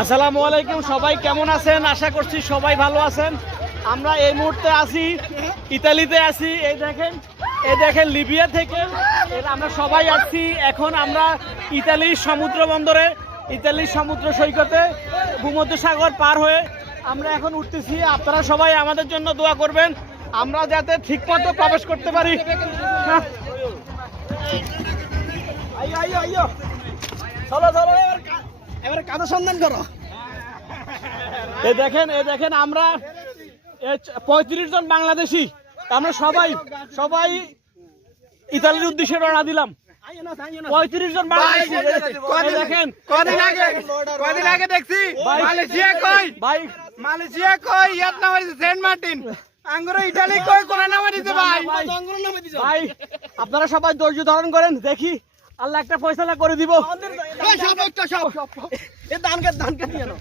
আসসালামু আলাইকুম, সবাই কেমন আছেন? আশা করছি সবাই ভালো আছেন। আমরা এই মুহূর্তে আছি ইতালিতে আছি। এই দেখেন লিবিয়া থেকে আমরা সবাই আসছি। এখন আমরা ইতালির সমুদ্র বন্দরে, ইতালির সমুদ্র সৈকতে ভূমধ্যসাগর পার হয়ে আমরা এখন উঠতেছি। আপনারা সবাই আমাদের জন্য দোয়া করবেন, আমরা যাতে ঠিকমতো প্রবেশ করতে পারি। চলো চলো, এবারে কাদের সন্ধান করো। এই দেখেন আমরা 35 জন বাংলাদেশি, আমরা সবাই ইতালির উদ্দেশ্যে রওনা দিলাম। 35 জন বাংলাদেশি। দেখেন কদিন আগে দেখছি মালয়েশিয়া কই ইয়াত নামাইছে সেন্ট মার্টিন, আঙ্গুর ইতালি কই কোন নামা দিতে ভাই। আপনারা সবাই ধৈর্য ধারণ করেন, দেখি আল্লাহ একটা ফয়সালা করে দিব। সব দানকে নিয়ে নাও।